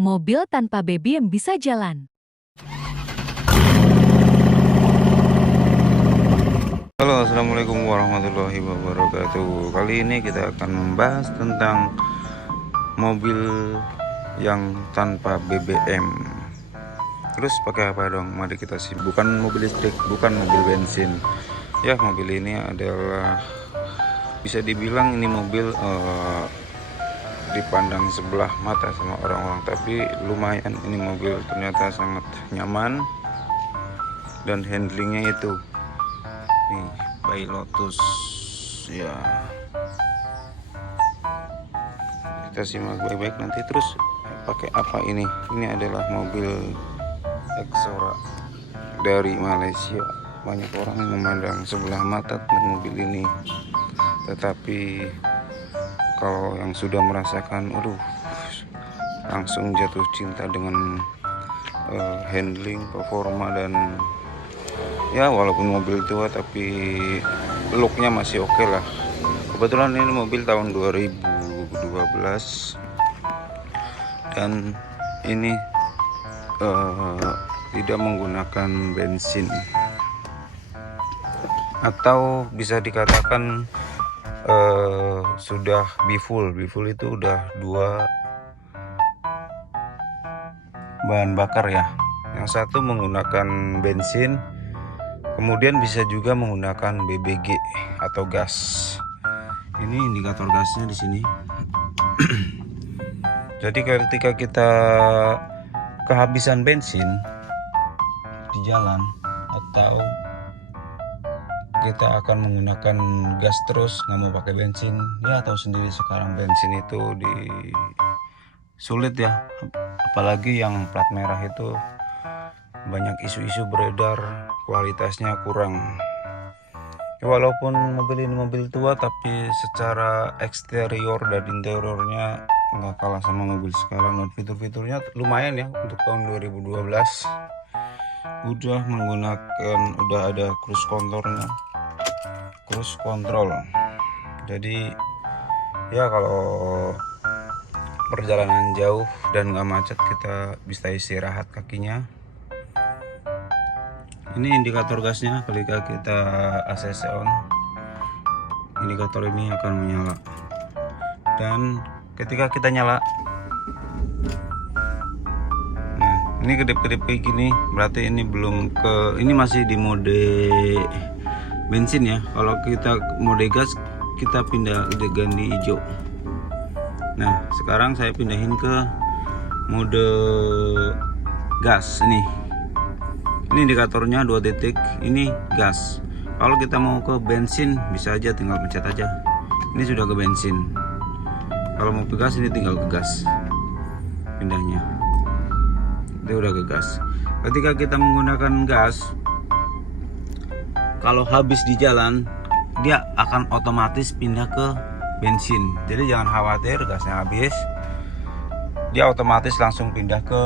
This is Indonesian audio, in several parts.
Mobil tanpa BBM bisa jalan. Halo, assalamualaikum warahmatullahi wabarakatuh. Kali ini kita akan membahas tentang mobil yang tanpa BBM. Terus pakai apa dong? Mari kita sih. Bukan mobil listrik, bukan mobil bensin. Ya, mobil ini adalah bisa dibilang ini mobil dipandang sebelah mata sama orang-orang, tapi lumayan ini mobil ternyata sangat nyaman dan handlingnya itu nih by Lotus ya. Kita simak baik-baik nanti. Terus pakai apa ini adalah mobil Exora dari Malaysia. Banyak orang yang memandang sebelah mata tentang mobil ini, tetapi kalau yang sudah merasakan, langsung jatuh cinta dengan handling, performa, dan ya walaupun mobil tua tapi looknya masih oke lah. Kebetulan ini mobil tahun 2012 dan ini tidak menggunakan bensin, atau bisa dikatakan sudah bifull itu udah 2 bahan bakar ya. Yang satu menggunakan bensin, kemudian bisa juga menggunakan BBG atau gas. Ini indikator gasnya di sini. Jadi ketika kita kehabisan bensin di jalan atau kita akan menggunakan gas terus, nggak mau pakai bensin, ya tahu sendiri sekarang bensin itu sulit ya, apalagi yang plat merah itu banyak isu-isu beredar kualitasnya kurang. Ya, walaupun mobil ini mobil tua, tapi secara eksterior dan interiornya nggak kalah sama mobil sekarang, dan fitur-fiturnya lumayan ya untuk tahun 2012. Udah ada cruise control. Jadi ya kalau perjalanan jauh dan nggak macet, kita bisa istirahat kakinya. Ini indikator gasnya. Ketika kita ACC on, indikator ini akan menyala, dan ketika kita nyala, nah ini kedip-kedip kayak gini, berarti ini ini masih di mode bensin ya. Kalau kita mode gas, kita pindah ganti hijau. Nah sekarang saya pindahin ke mode gas. Ini indikatornya 2 titik, ini gas. Kalau kita mau ke bensin, bisa aja tinggal pencet aja. Ini sudah ke bensin. Kalau mau ke gas, ini tinggal ke gas pindahnya. Itu udah ke gas. Ketika kita menggunakan gas, kalau habis di jalan, dia akan otomatis pindah ke bensin. Jadi jangan khawatir gasnya habis, dia otomatis langsung pindah ke,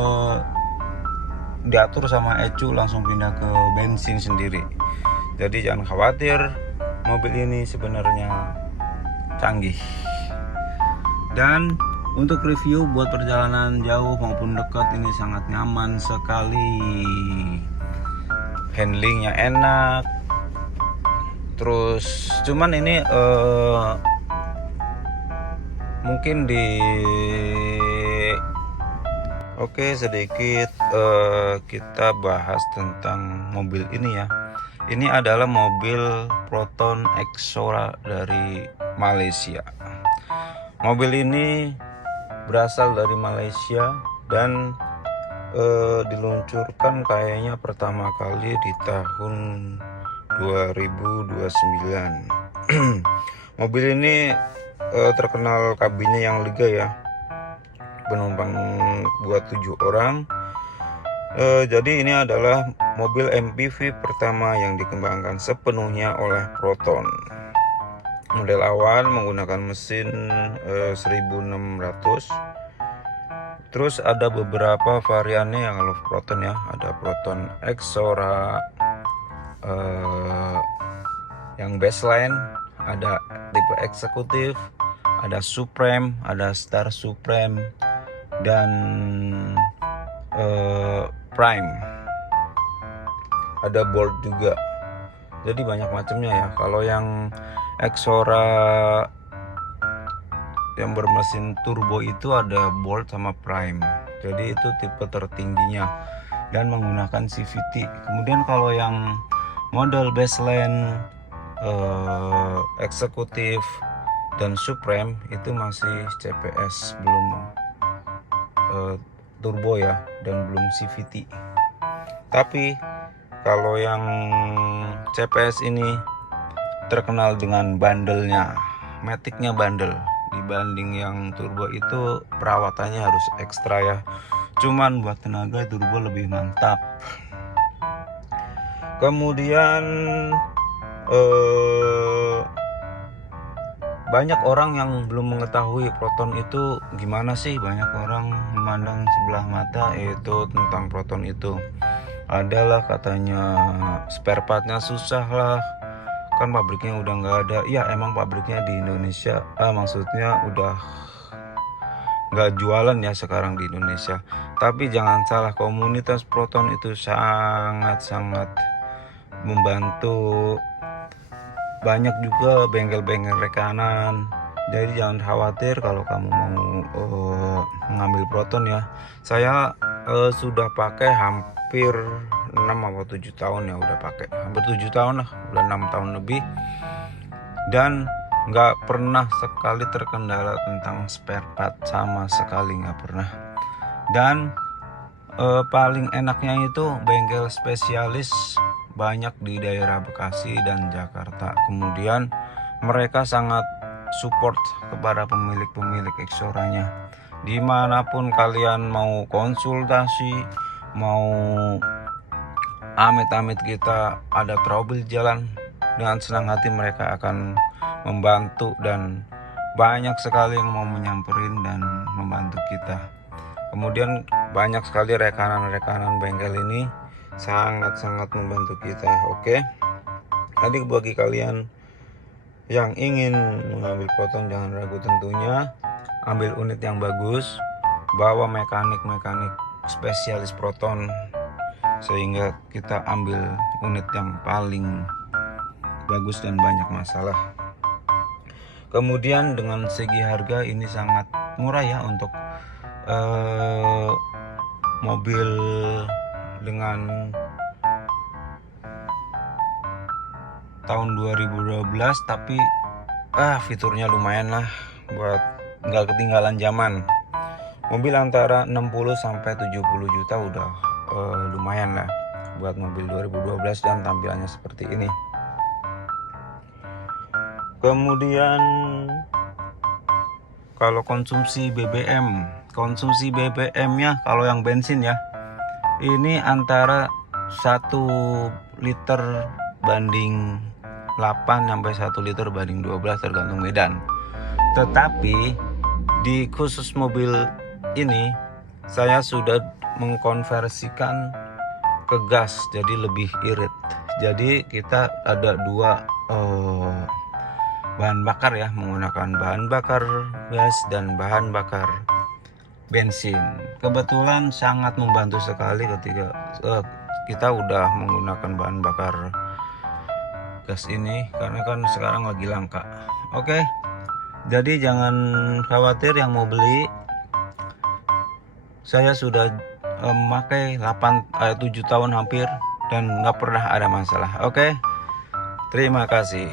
diatur sama ECU langsung pindah ke bensin sendiri. Jadi jangan khawatir, mobil ini sebenarnya canggih. Dan untuk review buat perjalanan jauh maupun dekat, ini sangat nyaman sekali. Handlingnya enak. Terus cuman ini mungkin Oke, sedikit kita bahas tentang mobil ini ya. Ini adalah mobil Proton Exora dari Malaysia. Mobil ini berasal dari Malaysia dan diluncurkan kayaknya pertama kali di tahun 2029. Mobil ini terkenal kabinnya yang lega ya, penumpang buat 7 orang. Jadi ini adalah mobil MPV pertama yang dikembangkan sepenuhnya oleh Proton. Model awal menggunakan mesin 1600. Terus ada beberapa variannya yang kalau Proton ya, ada Proton Exora yang baseline, ada tipe eksekutif, ada Supreme, ada Star Supreme, dan Prime, ada Bolt juga. Jadi banyak macamnya ya. Kalau yang Exora yang bermesin turbo itu ada Bolt sama Prime. Jadi itu tipe tertingginya dan menggunakan CVT. Kemudian kalau yang model baseline, eksekutif dan Supreme itu masih CPS, belum turbo ya, dan belum CVT. Tapi kalau yang CPS ini terkenal dengan bandelnya, maticnya bandel. Dibanding yang turbo itu perawatannya harus ekstra ya. Cuman buat tenaga turbo lebih mantap. Kemudian banyak orang yang belum mengetahui Proton itu gimana sih. Banyak orang memandang sebelah mata itu tentang Proton itu. Adalah katanya spare partnya susah lah, kan pabriknya udah nggak ada. Ya emang pabriknya di Indonesia, maksudnya udah nggak jualan ya sekarang di Indonesia. Tapi jangan salah, komunitas Proton itu sangat-sangat membantu. Banyak juga bengkel-bengkel rekanan. Jadi jangan khawatir kalau kamu mau mengambil Proton ya. Saya sudah pakai hampir 6 atau 7 tahun ya, udah pakai hampir 7 tahun lah, udah 6 tahun lebih, dan nggak pernah sekali terkendala tentang spare part, sama sekali nggak pernah. Dan paling enaknya itu bengkel spesialis banyak di daerah Bekasi dan Jakarta. Kemudian mereka sangat support kepada pemilik-pemilik Exoranya. Dimanapun kalian mau konsultasi, mau amit-amit kita ada trouble jalan, dengan senang hati mereka akan membantu, dan banyak sekali yang mau menyamperin dan membantu kita. Kemudian banyak sekali rekanan-rekanan bengkel ini sangat-sangat membantu kita. Oke. Jadi bagi kalian yang ingin mengambil Proton, jangan ragu tentunya. Ambil unit yang bagus, bawa mekanik-mekanik spesialis Proton, sehingga kita ambil unit yang paling bagus dan banyak masalah. Kemudian dengan segi harga ini sangat murah ya untuk mobil dengan tahun 2012, tapi fiturnya lumayan lah buat nggak ketinggalan zaman. Mobil antara 60 sampai 70 juta udah lumayan lah buat mobil 2012 dan tampilannya seperti ini. Kemudian kalau konsumsi BBM-nya kalau yang bensin ya, ini antara 1 liter banding 8 sampai 1 liter banding 12 tergantung medan. Tetapi di khusus mobil ini saya sudah mengkonversikan ke gas, jadi lebih irit. Jadi kita ada 2 bahan bakar ya, menggunakan bahan bakar gas dan bahan bakar bensin. Kebetulan sangat membantu sekali ketika kita udah menggunakan bahan bakar gas ini, karena kan sekarang lagi langka. Oke. Jadi jangan khawatir yang mau beli. Saya sudah memakai 7 tahun hampir dan nggak pernah ada masalah. Oke. Terima kasih.